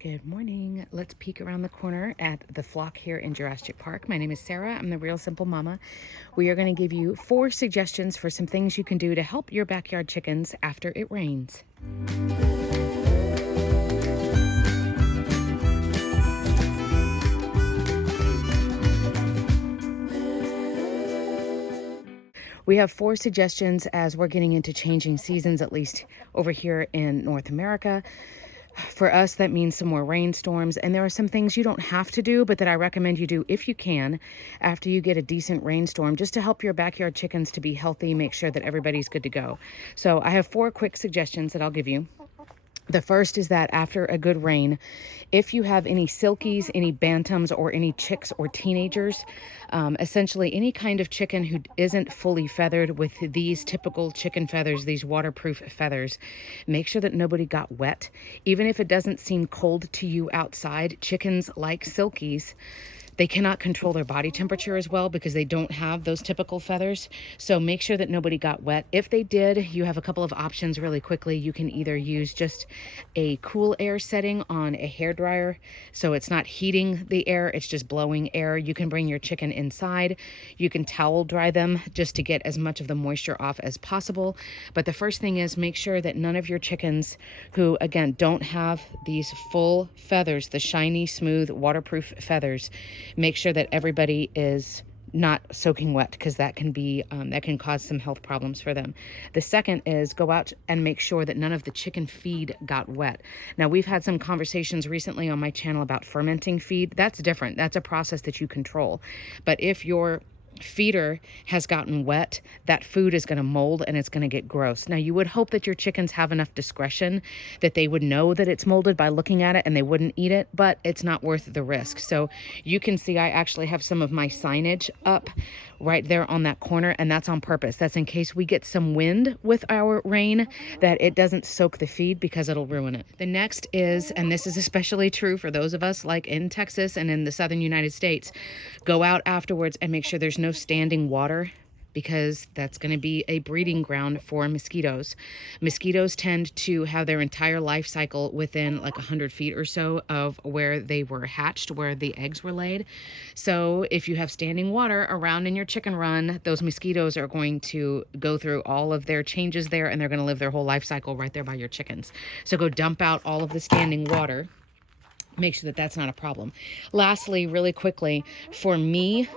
Good morning. Let's peek around the corner at the flock here in Jurassic Park. My name is Sarah. I'm the Real Simple Mama. We are going to give you 4 suggestions for some things you can do to help your backyard chickens after it rains. We have 4 suggestions as we're getting into changing seasons, at least over here in North America. For us, that means some more rainstorms, and there are some things you don't have to do, but that I recommend you do if you can after you get a decent rainstorm, just to help your backyard chickens to be healthy, make sure that everybody's good to go. So I have 4 quick suggestions that I'll give you. The first is that after a good rain, if you have any silkies, any bantams, or any chicks or teenagers, essentially any kind of chicken who isn't fully feathered with these typical chicken feathers, these waterproof feathers, make sure that nobody got wet. Even if it doesn't seem cold to you outside, chickens like silkies, they cannot control their body temperature as well because they don't have those typical feathers. So make sure that nobody got wet. If they did, you have a couple of options really quickly. You can either use just a cool air setting on a hairdryer, so it's not heating the air, it's just blowing air. You can bring your chicken inside. You can towel dry them just to get as much of the moisture off as possible. But the first thing is make sure that none of your chickens who, again, don't have these full feathers, the shiny, smooth, waterproof feathers, make sure that everybody is not soaking wet, because that can cause some health problems for them. The second is go out and make sure that none of the chicken feed got wet. Now, we've had some conversations recently on my channel about fermenting feed. That's different. That's a process that you control. But if your feeder has gotten wet, that food is going to mold and it's going to get gross. Now, you would hope that your chickens have enough discretion that they would know that it's molded by looking at it and they wouldn't eat it, but it's not worth the risk. So you can see I actually have some of my signage up right there on that corner, and that's on purpose. That's in case we get some wind with our rain, that it doesn't soak the feed because it'll ruin it. The next is, and this is especially true for those of us like in Texas and in the southern United States, go out afterwards and make sure there's no standing water, because that's going to be a breeding ground for mosquitoes. Mosquitoes tend to have their entire life cycle within like 100 feet or so of where they were hatched, where the eggs were laid. So if you have standing water around in your chicken run, those mosquitoes are going to go through all of their changes there, and they're going to live their whole life cycle right there by your chickens. So go dump out all of the standing water. Make sure that that's not a problem. Lastly, really quickly, for me,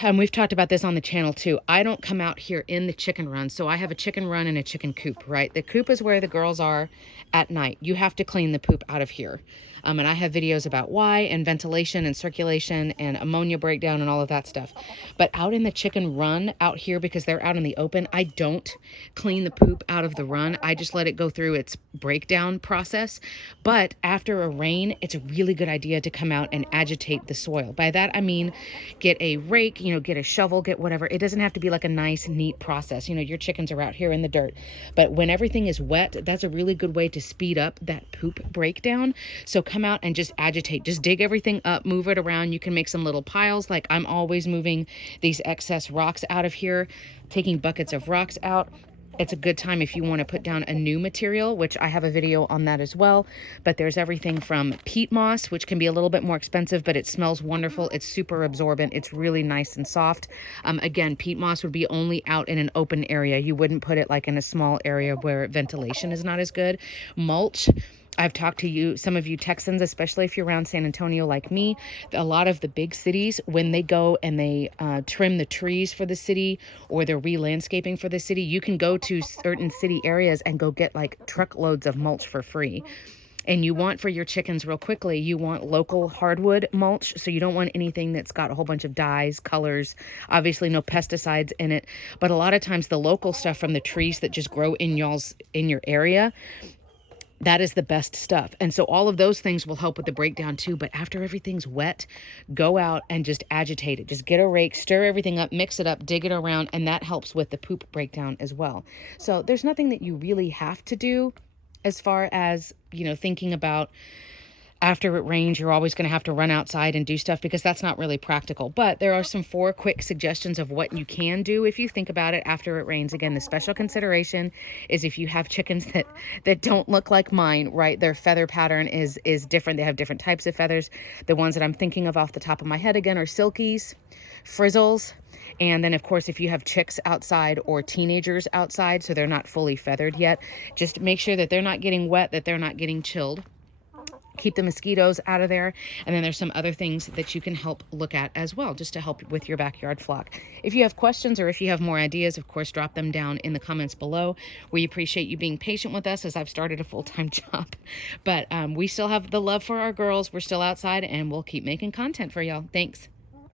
and we've talked about this on the channel too, I don't come out here in the chicken run. So I have a chicken run and a chicken coop, right? The coop is where the girls are at night. You have to clean the poop out of here. And I have videos about why, and ventilation and circulation and ammonia breakdown and all of that stuff. But out in the chicken run out here, because they're out in the open, I don't clean the poop out of the run. I just let it go through its breakdown process. But after a rain, it's a really good idea to come out and agitate the soil. By that, I mean, get a rake, get a shovel, get whatever. It doesn't have to be like a nice, neat process. Your chickens are out here in the dirt. But when everything is wet, that's a really good way to speed up that poop breakdown. So come out and just agitate. Just dig everything up, move it around. You can make some little piles. Like I'm always moving these excess rocks out of here, taking buckets of rocks out. It's a good time if you want to put down a new material, which I have a video on that as well. But there's everything from peat moss, which can be a little bit more expensive, but it smells wonderful. It's super absorbent. It's really nice and soft. Again, peat moss would be only out in an open area. You wouldn't put it like in a small area where ventilation is not as good. Mulch. I've talked to you, some of you Texans, especially if you're around San Antonio like me, a lot of the big cities, when they go and they trim the trees for the city, or they're re-landscaping for the city, you can go to certain city areas and go get like truckloads of mulch for free. And you want, for your chickens real quickly, you want local hardwood mulch. So you don't want anything that's got a whole bunch of dyes, colors, obviously no pesticides in it. But a lot of times the local stuff from the trees that just grow in your area, that is the best stuff. And so all of those things will help with the breakdown too. But after everything's wet, go out and just agitate it. Just get a rake, stir everything up, mix it up, dig it around, and that helps with the poop breakdown as well. So there's nothing that you really have to do as far as, thinking about after it rains, you're always going to have to run outside and do stuff because that's not really practical. But there are some 4 quick suggestions of what you can do if you think about it after it rains. Again, the special consideration is if you have chickens that don't look like mine, right? Their feather pattern is different. They have different types of feathers. The ones that I'm thinking of off the top of my head, again, are silkies, frizzles, and then of course if you have chicks outside or teenagers outside, so they're not fully feathered yet, just make sure that they're not getting wet, that they're not getting chilled. Keep the mosquitoes out of there. And then there's some other things that you can help look at as well, just to help with your backyard flock. If you have questions or if you have more ideas, of course, drop them down in the comments below. We appreciate you being patient with us as I've started a full-time job. But we still have the love for our girls. We're still outside and we'll keep making content for y'all. Thanks.